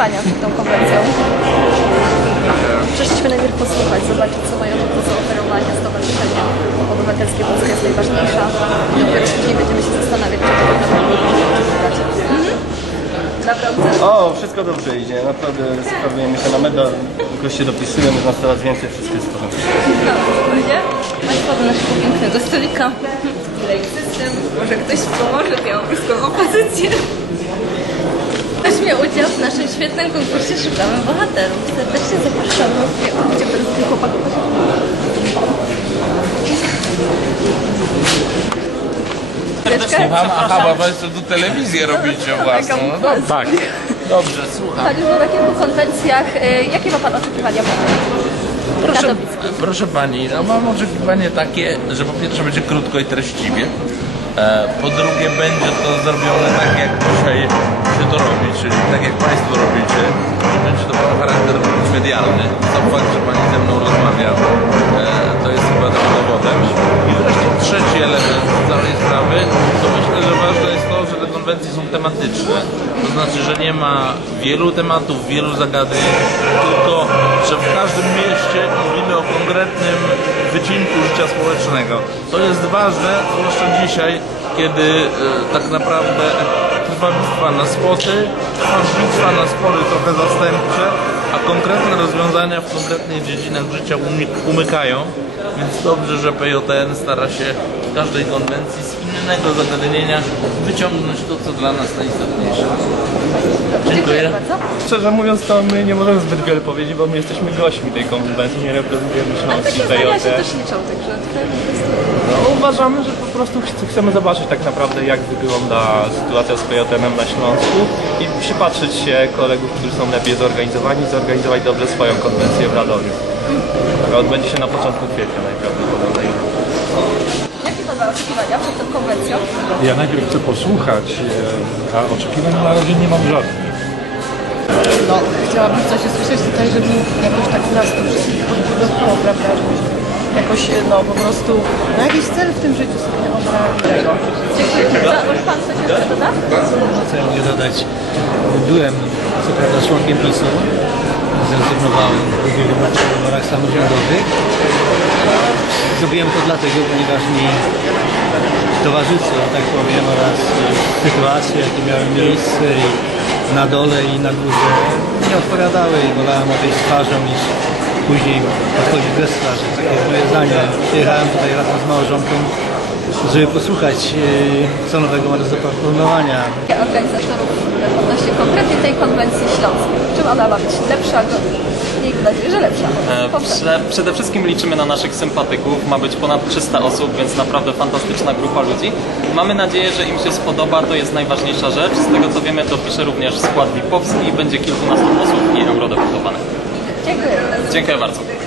konwencją? Przyszliśmy najpierw posłuchać, zobaczyć co mają do zaoferowania Stowarzyszenie Obywatelskie Polska jest najważniejsza. I dopiero później będziemy się zastanawiać, czy to wybrać. Mhm. Naprawdę? O, wszystko dobrze idzie, naprawdę sprawujemy się na medal, tylko się dopisują, jest nas coraz więcej, wszystko jest w porządku. No, spokojnie. Państwo do naszego pięknego stolika. Lake System, może ktoś pomoże białoruską opozycję. Ktoś miał udział w naszym świetnym konkursie Szukamy Bohaterów. Serdecznie zapraszamy. Gdzie teraz tych chłopaków? Słucham, aha, bo Państwo tu telewizję robicie własną. No dobrze, Tak. dobrze, słucham. Pan już był na kilku konwencjach. E, Jakie ma Pan oczekiwania? Proszę, proszę Pani, no mam oczekiwanie takie, że po pierwsze będzie krótko i treściwie, e, po drugie będzie to zrobione tak jak dzisiaj się to robi, czyli tak jak Państwo robicie, będzie to miało charakter medialny. Sam fakt, że Pani ze mną rozmawia, e, to jest chyba tym dowodem. I wreszcie trzeci element całej sprawy, to myślę, że ważne jest to, że te konwencje są tematyczne. To znaczy, że nie ma wielu tematów, wielu zagadnień, tylko że w każdym mieście mówimy o konkretnym wycinku życia społecznego. To jest ważne, zwłaszcza dzisiaj, kiedy e, tak naprawdę trwa bitwa na spoty, trwa bitwa na spory trochę zastępcze, a konkretne rozwiązania w konkretnych dziedzinach życia umykają. Więc dobrze, że PJN stara się w każdej konwencji z innego zagadnienia wyciągnąć to, co dla nas najistotniejsze. Dziękuję. bardzo. Szczerze mówiąc, to my nie możemy zbyt wiele powiedzieć, bo my jesteśmy gośćmi tej konwencji, nie reprezentujemy Śląski zdania się PJT. też liczą, także. No, uważamy, że po prostu ch- chcemy zobaczyć tak naprawdę, jak wygląda sytuacja z PJN-em na Śląsku i przypatrzyć się kolegów, którzy są lepiej zorganizowani, zorganizować dobrze swoją konwencję w Radomiu. Która odbędzie się na początku kwietnia najprawdopodobniej. Jakie Pan ma oczekiwania przed tą konwencją? Ja najpierw chcę posłuchać, e, a oczekiwań na razie nie mam żadnych. No, chciałabym coś usłyszeć tutaj, żeby jakoś tak nas to wszystkich podbudowało, prawda, żebyśmy jakoś, no po prostu, na jakiś cel w tym życiu sobie obrali. Może Pan coś jeszcze doda? co ja mogę dodać. Byłem co prawda członkiem PiSu, zrezygnowałem w wyborach samorządowych. Zrobiłem to dlatego, ponieważ mi towarzysze, że tak powiem, oraz sytuacje, jakie miały miejsce i na dole i na górze nie odpowiadały i wolałem odejść z twarzą niż później podchodzić bez twarzy. Takie jest moje zdanie. Przyjechałem tutaj razem z małżonką, żeby posłuchać, e, co nowego ma do zaproponowania. Organizatorów odnośnie konkretnie tej konwencji śląskiej. Czym ona ma być lepsza? Miejmy nadzieję, że lepsza. E, przede wszystkim liczymy na naszych sympatyków. Ma być ponad 300 osób, więc naprawdę fantastyczna grupa ludzi. Mamy nadzieję, że im się spodoba, to jest najważniejsza rzecz. Z tego co wiemy, to pisze również skład VIP-owski i będzie kilkunastu osób i eurodeputowanych. Dziękuję bardzo. Dziękuję bardzo.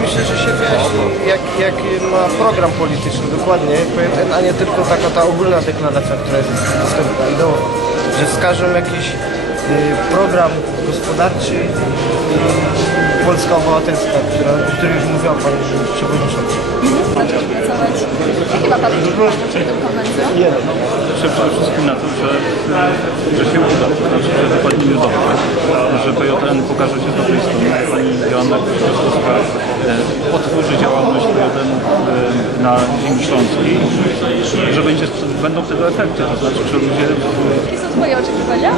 Myślę, że się wyjaśni, jak, jak ma program polityczny dokładnie, a nie tylko taka ta ogólna deklaracja, która jest dostępna. Ideowa, że wskażą jakiś y, program gospodarczy y, Polska Obywatelska, która, o której już mówiła Pani Przewodnicząca. Zacząć pracować. Jakie ma Pan przed tą konwencją? Liczę przede wszystkim na to, że, że się uda, znaczy, że wypadniemy dobrze, że PJN pokaże się z Joanna Kwiatkowska e, otworzy działalność PJN e, na ziemi śląskiej, że będzie, będą tego efekty, to znaczy, że ludzie Jakie są Twoje oczekiwania?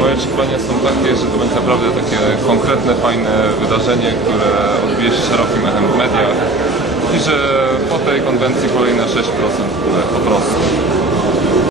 Moje oczekiwania są takie, że to będzie naprawdę takie konkretne, fajne wydarzenie, które odbije się szerokim echem w mediach i że po tej konwencji kolejne 6% w ogóle po prostu.